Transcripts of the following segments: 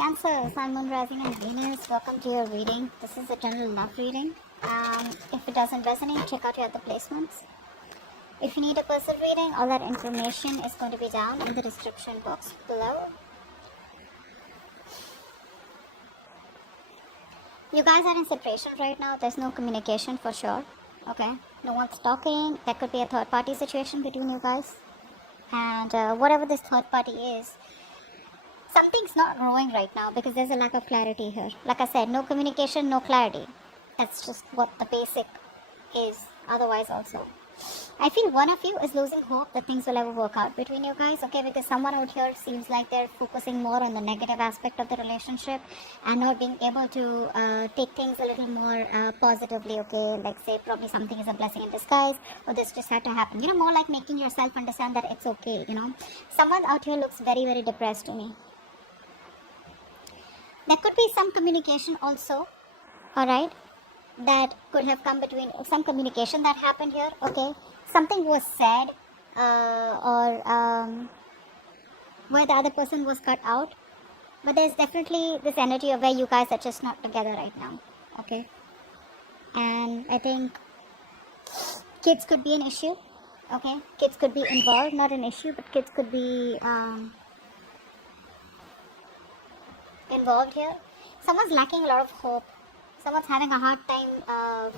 Cancer, Sun, Moon, Rising and Venus, welcome to your reading. This is a general love reading. If it doesn't resonate, check out your other placements. If you need a personal reading, all that information is going to be down in the description box below. You guys are in separation right now. There's no communication for sure. Okay? No one's talking. That could be a third party situation between you guys. And whatever this third party is, something's not growing right now because there's a lack of clarity here. Like I said, no communication, no clarity. That's just what the basic is. Otherwise also, I feel one of you is losing hope that things will ever work out between you guys, okay? Because someone out here seems like they're focusing more on the negative aspect of the relationship and not being able to take things a little more positively, okay? Like say probably something is a blessing in disguise, or this just had to happen. You know, more like making yourself understand that it's okay, you know? Someone out here looks very, very depressed to me. There could be some communication also, alright? That could have come between some communication that happened here, okay? Something was said or where the other person was cut out, but there's definitely this energy of where you guys are just not together right now, okay? And I think kids could be an issue, okay? Kids could be involved, not an issue, but kids could be involved here. Someone's lacking a lot of hope. Someone's having a hard time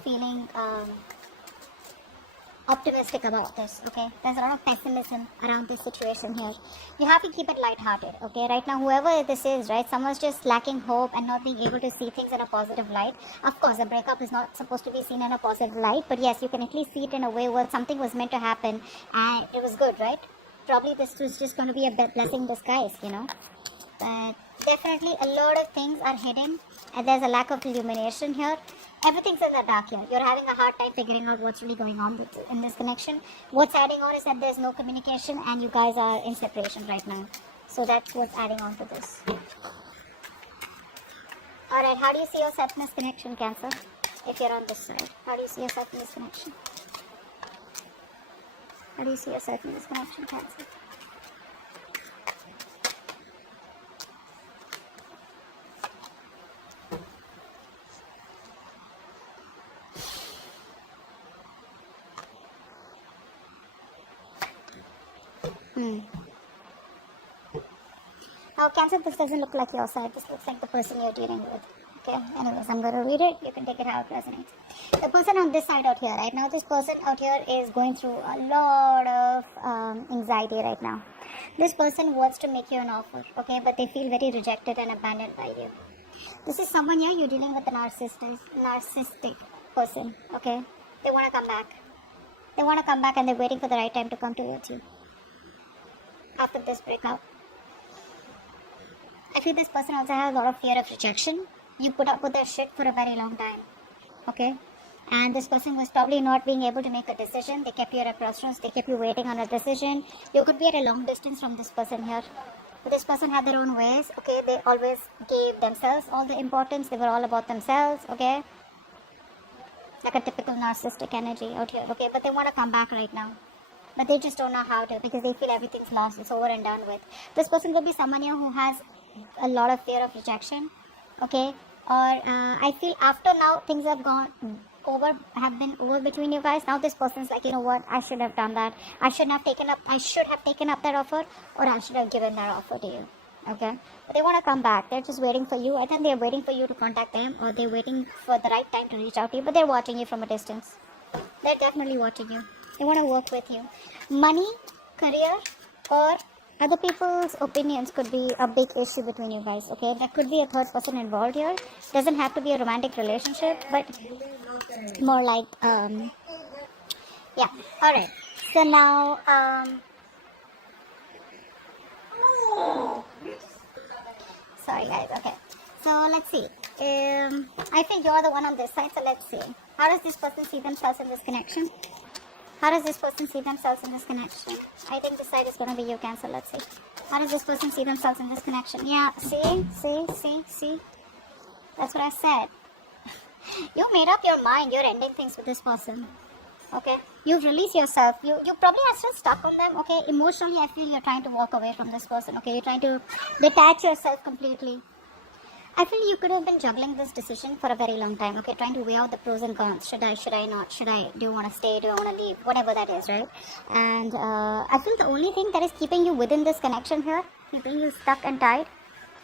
feeling optimistic about this, okay? There's a lot of pessimism around this situation here. You have to keep it lighthearted, okay? Right now, whoever this is, right, someone's just lacking hope and not being able to see things in a positive light. Of course, a breakup is not supposed to be seen in a positive light, but yes, you can at least see it in a way where something was meant to happen and it was good, right? Probably this was just going to be a blessing in disguise, you know? But definitely a lot of things are hidden and there's a lack of illumination here. Everything's in the dark here. You're having a hard time figuring out what's really going on in this connection. What's adding on is that there's no communication and you guys are in separation right now. So that's what's adding on to this. Alright, how do you see yourself in this connection, Cancer? If you're on this side, how do you see yourself in this connection? How do you see yourself in this connection, Cancer? Now, Cancer, this doesn't look like your side. This looks like the person you're dealing with. Okay, anyways, I'm going to read it. You can take it how it resonates. The person on this side out here, right now, this person out here is going through a lot of anxiety right now. This person wants to make you an offer, okay, but they feel very rejected and abandoned by you. This is someone here, you're dealing with a narcissistic person, okay? They want to come back. They want to come back and they're waiting for the right time to come towards you after this breakup. I feel this person also has a lot of fear of rejection. You put up with their shit for a very long time, okay? And this person was probably not being able to make a decision. They kept you at a crossroads. They kept you waiting on a decision. You could be at a long distance from this person here. But this person had their own ways, okay? They always gave themselves all the importance. They were all about themselves, okay? Like a typical narcissistic energy out here, okay? But they want to come back right now. But they just don't know how to because they feel everything's lost. It's over and done with. This person could be someone here who has a lot of fear of rejection, okay? Or I feel after now things have been over between you guys. Now this person's like, you know what, I should have done that. I should have taken up that offer, or I should have given that offer to you, okay? But they want to come back. They're just waiting for you. I think they're waiting for you to contact them, or they're waiting for the right time to reach out to you, but they're watching you from a distance. They're definitely watching you. They want to work with you. Money, career, or other people's opinions could be a big issue between you guys, okay? There could be a third person involved here. Doesn't have to be a romantic relationship, but more like, yeah. Alright. So now, sorry guys, okay. So let's see. I think you're the one on this side, so let's see. How does this person see themselves in this connection? How does this person see themselves in this connection? I think this side is going to be you, Cancer. Let's see. How does this person see themselves in this connection? Yeah, see? That's what I said. You made up your mind. You're ending things with this person. Okay? You've released yourself. You probably are still stuck on them. Okay? Emotionally, I feel you're trying to walk away from this person. Okay? You're trying to detach yourself completely. I feel you could have been juggling this decision for a very long time, okay, trying to weigh out the pros and cons. Should I not? Do you want to stay? Do you want to leave? Whatever that is, right? And I feel the only thing that is keeping you within this connection here, keeping you stuck and tied,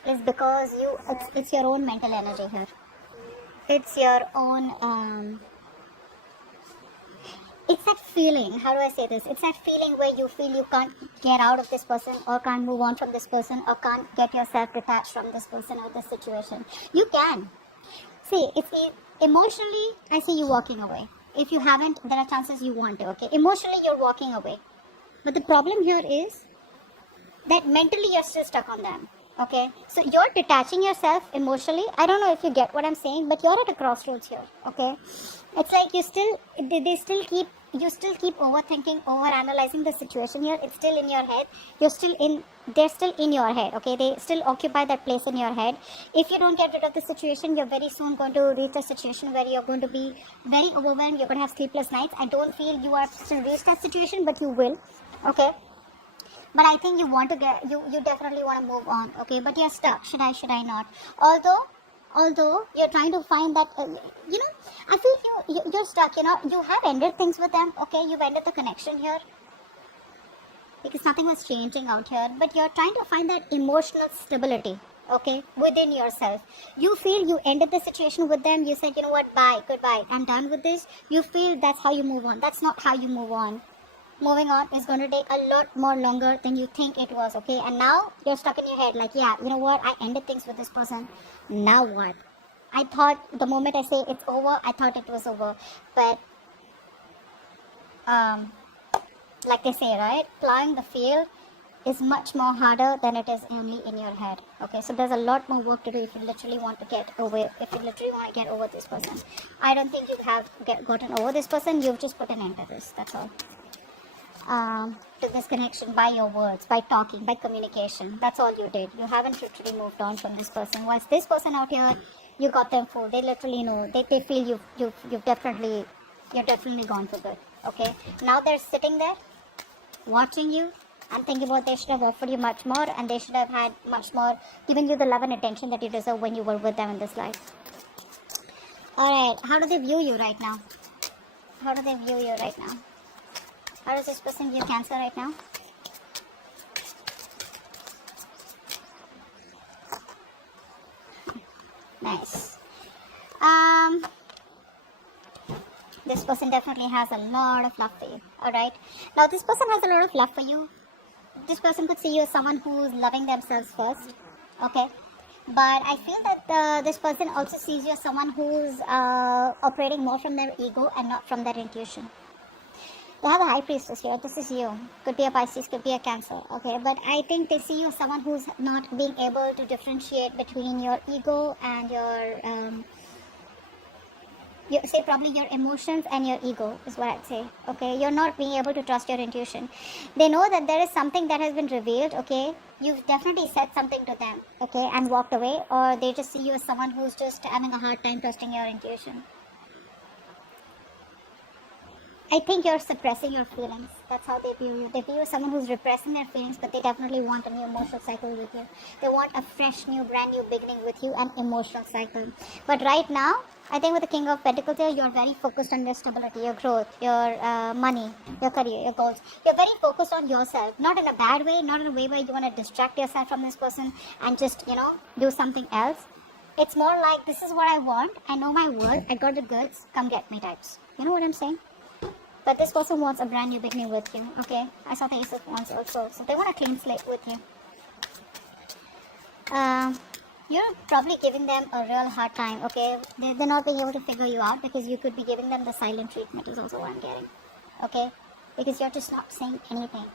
is because it's your own mental energy here. It's your own, it's that feeling, how do I say this? It's that feeling where you feel you can't get out of this person, or can't move on from this person, or can't get yourself detached from this person or this situation. You can. See, emotionally, I see you walking away. If you haven't, there are chances you want to, okay? Emotionally, you're walking away. But the problem here is that mentally you're still stuck on them. Okay, so you're detaching yourself emotionally. I don't know if you get what I'm saying, but you're at a crossroads here. Okay, it's like you still keep overthinking, overanalyzing the situation here. It's still in your head. They're still in your head. Okay, they still occupy that place in your head. If you don't get rid of the situation, you're very soon going to reach a situation where you're going to be very overwhelmed. You're going to have sleepless nights. I don't feel you are still reached that situation, but you will. Okay. But I think you definitely want to move on, okay? But you're stuck. Should I not? Although you're trying to find that, I feel you're stuck. You have ended things with them, okay? You've ended the connection here because nothing was changing out here. But you're trying to find that emotional stability, okay, within yourself. You feel you ended the situation with them. You said, you know what, bye, goodbye, I'm done with this. You feel that's how you move on. That's not how you move on. Moving on is going to take a lot more longer than you think it was, okay? And now you're stuck in your head like, yeah, you know what? I ended things with this person. Now what? I thought the moment I say it's over, I thought it was over. But, like they say, right? Plowing the field is much more harder than it is only in your head, okay? So there's a lot more work to do if you literally want to get over this person. I don't think you have gotten over this person. You've just put an end to this. That's all. To this connection by your words, by talking, by communication. That's all you did. You haven't literally moved on from this person. Whilst this person out here, you got them fooled. They literally know. They feel you're definitely gone for good. Okay. Now they're sitting there, watching you, and thinking about they should have offered you much more, and they should have had much more, given you the love and attention that you deserve when you were with them in this life. All right. How do they view you right now? How do they view you right now? How does this person view Cancer right now? Nice. This person definitely has a lot of love for you. Alright. Now this person has a lot of love for you. This person could see you as someone who's loving themselves first. Okay. But I feel that this person also sees you as someone who's operating more from their ego and not from their intuition. They have a high priestess here. This is you. Could be a Pisces, could be a Cancer. Okay, but I think they see you as someone who's not being able to differentiate between your ego and probably your emotions and your ego is what I'd say. Okay, you're not being able to trust your intuition. They know that there is something that has been revealed. Okay, you've definitely said something to them. Okay, and walked away, or they just see you as someone who's just having a hard time trusting your intuition. I think you're suppressing your feelings. That's how they view you. They view you as someone who's repressing their feelings, but they definitely want a new emotional cycle with you. They want a fresh, new, brand new beginning with you, an emotional cycle. But right now, I think with the King of Pentacles here, you're very focused on your stability, your growth, your money, your career, your goals. You're very focused on yourself. Not in a bad way, not in a way where you want to distract yourself from this person and just, do something else. It's more like, this is what I want. I know my worth. I got the goods. Come get me types. You know what I'm saying? But this person wants a brand new beginning with you, okay? I saw the Ace of Wands also. So they want a clean slate with you. You're probably giving them a real hard time, okay? They're not being able to figure you out because you could be giving them the silent treatment is also what I'm getting, okay? Because you're just not saying anything.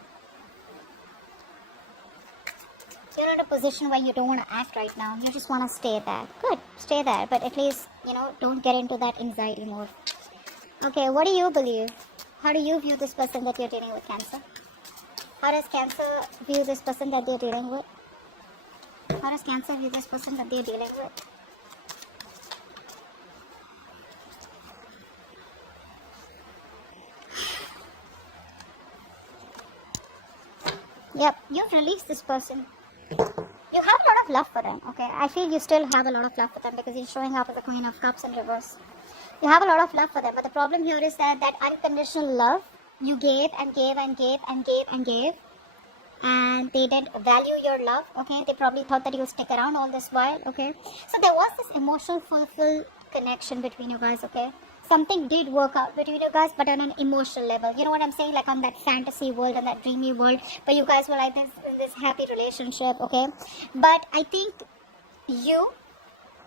You're in a position where you don't want to act right now. You just want to stay there. Good, stay there. But at least, don't get into that anxiety mode. Okay, what do you believe? How do you view this person that you're dealing with, Cancer? How does Cancer view this person that they're dealing with? How does Cancer view this person that they're dealing with? Yep, you've released this person. You have a lot of love for them, okay? I feel you still have a lot of love for them because you're showing up as the Queen of Cups in reverse. You have a lot of love for them, but the problem here is that unconditional love you gave and gave and gave and gave and gave, and they didn't value your love, okay? They probably thought that you'll stick around all this while, okay? So there was this emotional fulfilled connection between you guys, okay? Something did work out between you guys, but on an emotional level. You know what I'm saying? Like on that fantasy world and that dreamy world, but you guys were like this in this happy relationship, okay? But I think you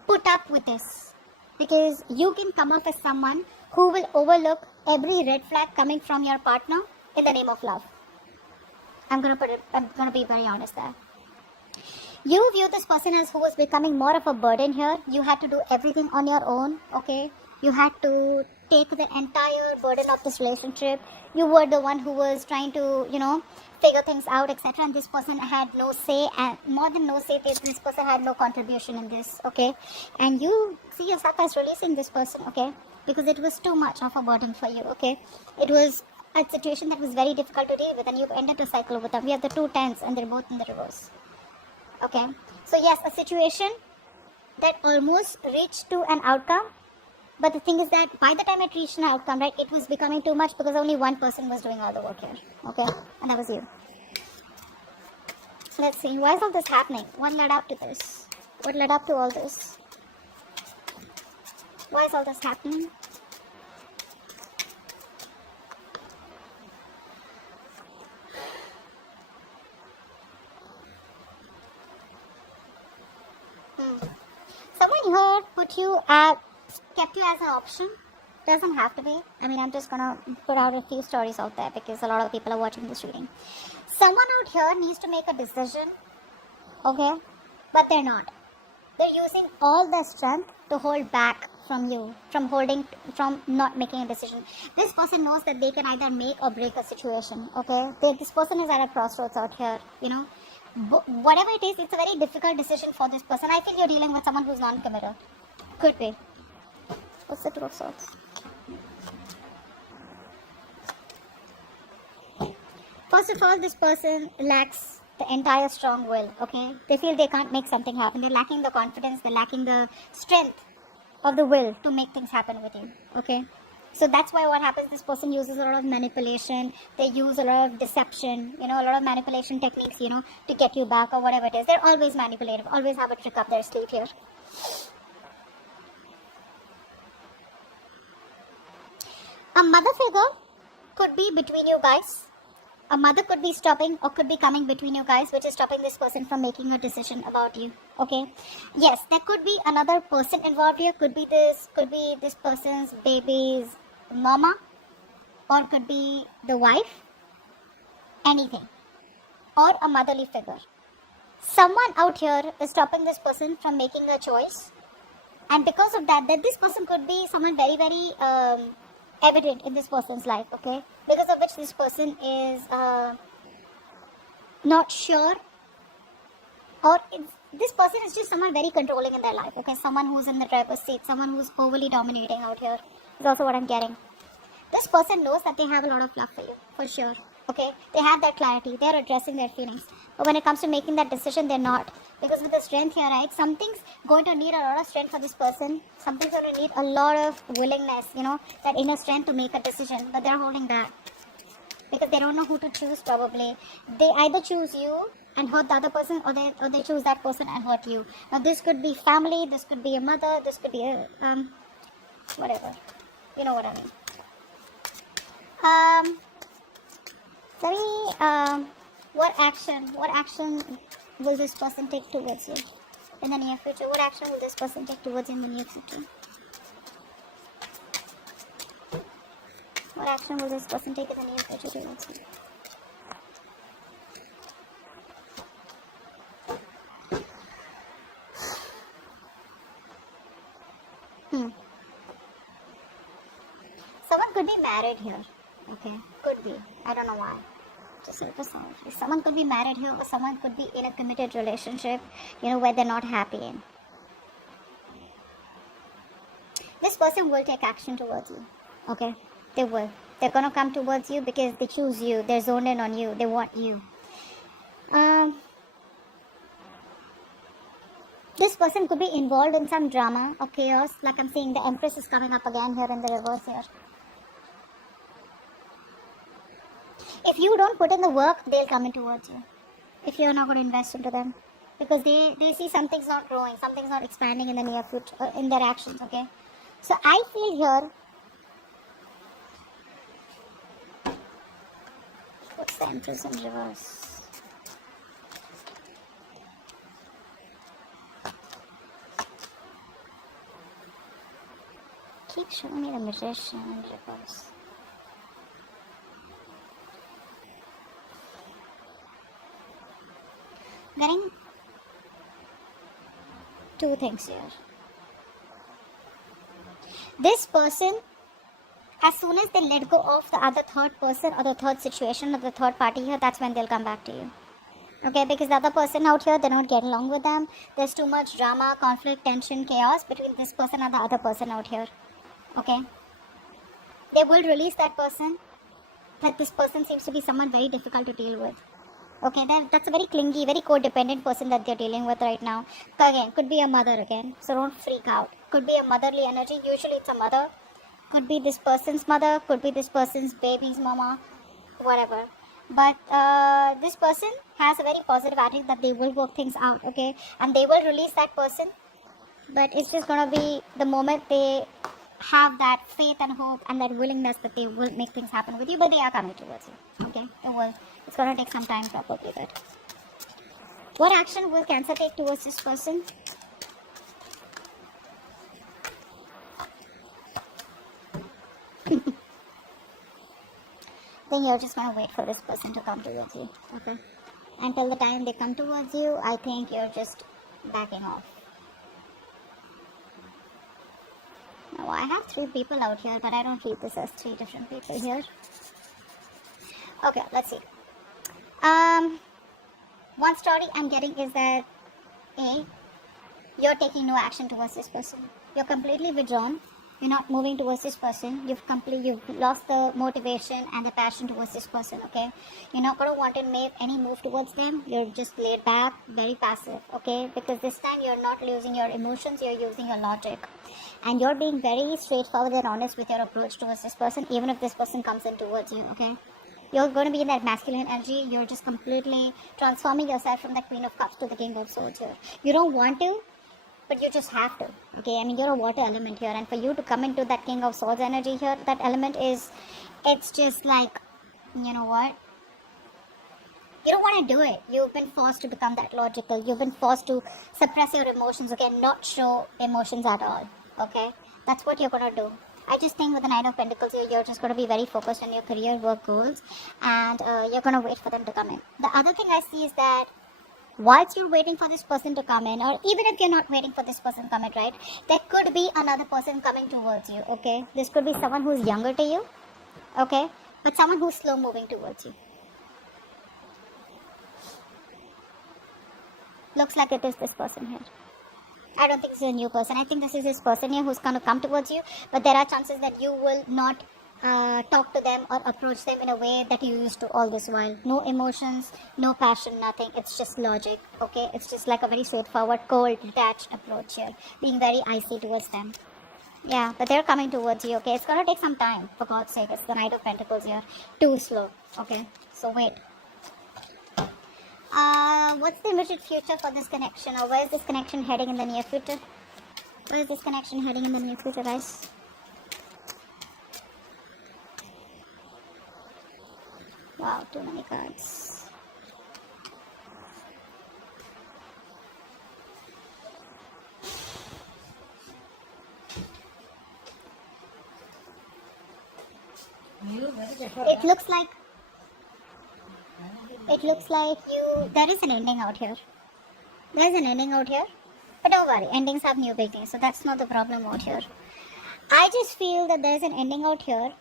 put up with this because you can come off as someone who will overlook every red flag coming from your partner in the name of love. I'm gonna be very honest there. You view this person as who was becoming more of a burden here. You had to do everything on your own, okay? You had to take the entire burden of this relationship. You were the one who was trying to, figure things out, etc. And this person had no say, and more than no say, this person had no contribution in this, okay? And you see yourself as releasing this person, okay? Because it was too much of a burden for you, okay? It was a situation that was very difficult to deal with, and you've ended the cycle with them. We have the 2 tens, and they're both in the reverse, okay? So yes, a situation that almost reached to an outcome, but the thing is that by the time it reached an outcome, right, it was becoming too much because only one person was doing all the work here, okay? And that was you. Let's see, why is all this happening? What led up to this? What led up to all this? Why is all this happening? Someone here kept you as an option. Doesn't have to be. I mean, I'm just gonna put out a few stories out there because a lot of people are watching this reading. Someone out here needs to make a decision, okay? But they're not. They're using all their strength to hold back from you, from not making a decision. This person knows that they can either make or break a situation, okay? This person is at a crossroads out here, whatever it is, it's a very difficult decision for this person. I feel you're dealing with someone who's non-committed. Could be. What's the Two of Swords? First of all, this person lacks the entire strong will, okay? They feel they can't make something happen. They're lacking the confidence, they're lacking the strength of the will to make things happen with you, okay? So that's why what happens, this person uses a lot of manipulation, they use a lot of deception, a lot of manipulation techniques, to get you back or whatever it is. They're always manipulative, always have a trick up their sleeve here. A mother figure could be between you guys. A mother could be stopping or could be coming between you guys, which is stopping this person from making a decision about you, okay? Yes, there could be another person involved here. Could be this person's baby's mama, or could be the wife, anything, or a motherly figure. Someone out here is stopping this person from making a choice, and because of that this person could be someone very, very evident in this person's life, okay? Because of which this person is not sure, or this person is just someone very controlling in their life, okay? Someone who's in the driver's seat, someone who's overly dominating out here is also what I'm getting. This person knows that they have a lot of love for you, for sure, okay? They have that clarity, they're addressing their feelings, but when it comes to making that decision, they're not. Because with the strength here, right, something's going to need a lot of strength for this person. Something's going to need a lot of willingness, that inner strength to make a decision. But they're holding back because they don't know who to choose probably. They either choose you and hurt the other person, or they choose that person and hurt you. Now this could be family, this could be a mother, this could be a, whatever. You know what I mean. What action will this person take towards you in the near future? What action will this person take towards you in the near future? What action will this person take in the near future towards you? Someone could be married here, okay? Could be. I don't know why. Someone could be married here, or someone could be in a committed relationship, where they're not happy in. This person will take action towards you, okay? They will. They're gonna come towards you because they choose you. They're zoned in on you. They want you. This person could be involved in some drama or chaos. Like I'm seeing the Empress is coming up again here in the reverse here. If you don't put in the work, they'll come in towards you. If you're not going to invest into them. Because they see something's not growing, something's not expanding in the near future, in their actions, okay? So I feel here, what's the Empress in reverse? Keep showing me the Magician in reverse. Getting two things here. This person, as soon as they let go of the other third person or the third situation or the third party here, that's when they'll come back to you. Okay, because the other person out here, they don't get along with them. There's too much drama, conflict, tension, chaos between this person and the other person out here. Okay, they will release that person, but this person seems to be someone very difficult to deal with. Okay, then that's a very clingy, very codependent person that they're dealing with right now. Again, could be a mother again, so don't freak out. Could be a motherly energy, usually it's a mother. Could be this person's mother, could be this person's baby's mama, whatever. But this person has a very positive attitude that they will work things out, okay? And they will release that person. But it's just gonna be the moment they have that faith and hope and that willingness that they will make things happen with you, but they are coming towards you, okay? It will. It's gonna take some time probably, but what action will Cancer take towards this person? Then you're just gonna wait for this person to come towards you, okay? Until the time they come towards you, I think you're just backing off. Now I have 3 people out here, but I don't treat this as 3 different people here. Okay, let's see. One story I'm getting is that A, you're taking no action towards this person. You're completely withdrawn. You're not moving towards this person. You've lost the motivation and the passion towards this person, okay? You're not going to want to make any move towards them. You're just laid back, very passive, okay? Because this time you're not using your emotions, you're using your logic. And you're being very straightforward and honest with your approach towards this person, even if this person comes in towards you, okay? You're going to be in that masculine energy. You're just completely transforming yourself from the Queen of Cups to the King of Swords here. You don't want to, but you just have to, okay? I mean, you're a water element here, and for you to come into that King of Swords energy here, that element is, it's just like, you know what? You don't want to do it. You've been forced to become that logical. You've been forced to suppress your emotions, okay? Not show emotions at all, okay? That's what you're going to do. I just think with the Nine of Pentacles here, you're just going to be very focused on your career, work goals, and you're going to wait for them to come in. The other thing I see is that whilst you're waiting for this person to come in, or even if you're not waiting for this person to come in, right, there could be another person coming towards you, okay? This could be someone who's younger to you, okay? But someone who's slow moving towards you. Looks like it is this person here. I don't think this is a new person. I think this is this person here who's going to come towards you. But there are chances that you will not talk to them or approach them in a way that you used to all this while. No emotions, no passion, nothing. It's just logic, okay? It's just like a very straightforward, cold, detached approach here. Being very icy towards them. Yeah, but they're coming towards you, okay? It's going to take some time, for God's sake. It's the Knight of Pentacles here. Too slow, okay? So wait. What's the immediate future for this connection, or where is this connection heading in the near future? Where is this connection heading in the near future, guys? Wow, too many cards. It looks like there is an ending out here. There's an ending out here. But don't worry, endings have new beginnings, so that's not the problem out here. I just feel that there's an ending out here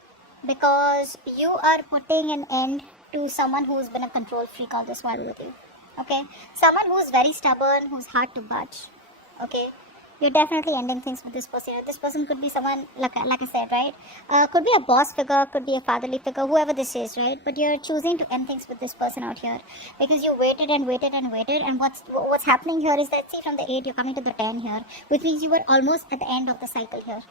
because you are putting an end to someone who's been a control freak all this while with you. Okay? Someone who's very stubborn, who's hard to budge. Okay? You're definitely ending things with this person. This person could be someone, like I said, right? Could be a boss figure, could be a fatherly figure, whoever this is, right? But you're choosing to end things with this person out here because you waited and waited and waited. And what's happening here is that, see, from the 8, you're coming to the 10 here, which means you were almost at the end of the cycle here.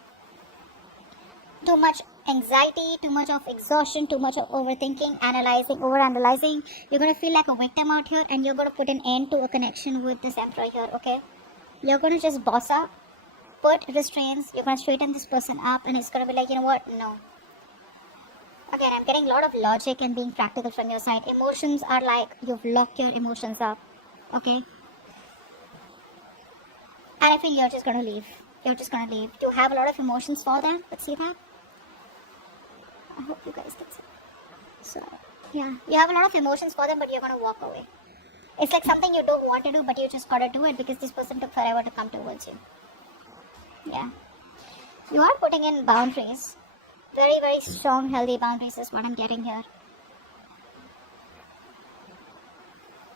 Too much anxiety, too much of exhaustion, too much of overthinking, analyzing, overanalyzing. You're going to feel like a victim out here, and you're going to put an end to a connection with this emperor here, okay? You're going to just boss up, put restraints, you're going to straighten this person up, and it's going to be like, you know what, no. Again, I'm getting a lot of logic and being practical from your side. Emotions are like, you've locked your emotions up, okay? And I feel you're just going to leave. You're just going to leave. You have a lot of emotions for them, but see that? I hope you guys can see. So, yeah, you have a lot of emotions for them, but you're going to walk away. It's like something you don't want to do, but you just gotta do it because this person took forever to come towards you. Yeah. You are putting in boundaries. Very, very strong, healthy boundaries is what I'm getting here.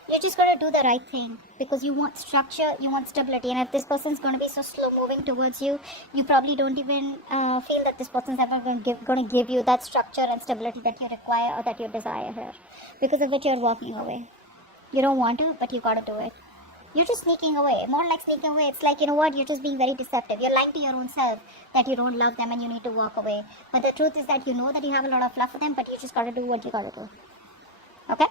You're just gonna do the right thing because you want structure, you want stability. And if this person's gonna be so slow moving towards you, you probably don't even feel that this person's ever gonna give you that structure and stability that you require or that you desire here. Because of which you're walking away. You don't want to, but you gotta do it. You're just sneaking away. More like sneaking away. It's like, you know what, you're just being very deceptive. You're lying to your own self that you don't love them and you need to walk away. But the truth is that you know that you have a lot of love for them, but you just gotta do what you gotta do. Okay?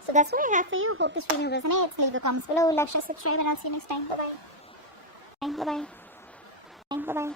So that's what I have for you. Hope this video resonates. Leave your comments below, like, share, subscribe, and I'll see you next time. Bye-bye. Bye-bye.